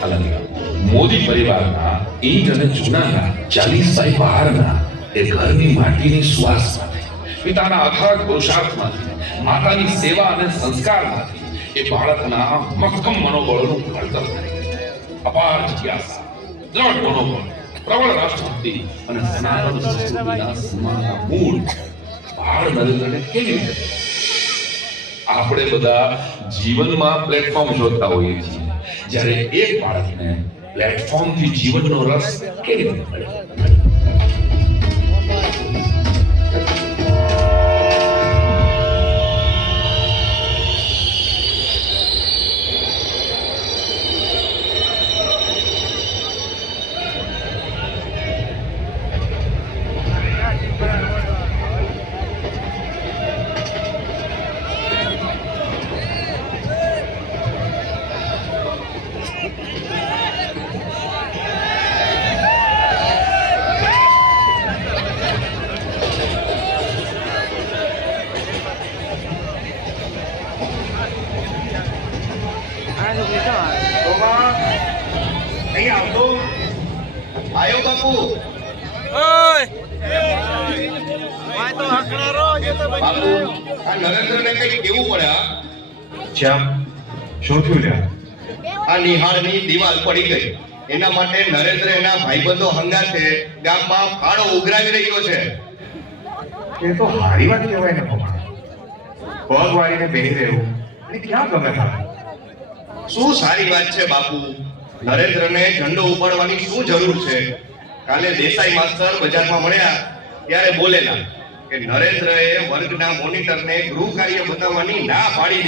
મોદી પરિવારના ઈંટ અને ચૂનાના 40 બાય 12ના એ ઘરની માટીની સુવાસમાંથી, પિતાના અથાગ પુરુષાર્થમાંથી, માતાની સેવા અને સંસ્કારમાંથી એ બાળકના મક્કમ મનોબળનું ઘડતર થાય. અપાર જિજ્ઞાસા, દ્રઢ મનોબળ, પ્રબળ રાષ્ટ્રભક્તિ અને સનાતન સંસ્કૃતિના સન્માનના મૂળ બાળ નરેન્દ્રને કેવી રીતે? આપણે બધા જીવનમાં પ્લેટફોર્મ શોધતા હોઈએ છીએ, જ્યારે એક બાળકને પ્લેટફોર્મથી જીવનનો રસ કેવી રીતે મળે? આયો બાપુ. બાપુ, આ નરેન્દ્રને કઈ કેવું પડે? શું થયું લ્યા? આ નિહાળની દિવાલ પડી ગઈ. એના માટે નરેન્દ્ર એના ભાઈબંધો હંગાથે ગામમાં ફાળો ઉઘરાવી રહ્યો છે. એ તો હારી વાત કહેવાય ને પપ્પા. પગ વાળીને બેહી રહેવું અને ક્યાં ગમે તારે? શું સારી વાત છે બાપુ. નરેન્દ્રને ઝંડો ઉપાડવાની શું જરૂર છે? કાલે દેસાઈ માસ્તર બજારમાં મળ્યા ત્યારે બોલેલા કે નરેન્દ્રએ વર્ગના મોનિટરને ગૃહ કાર્ય બતાવવાની ના પાડી.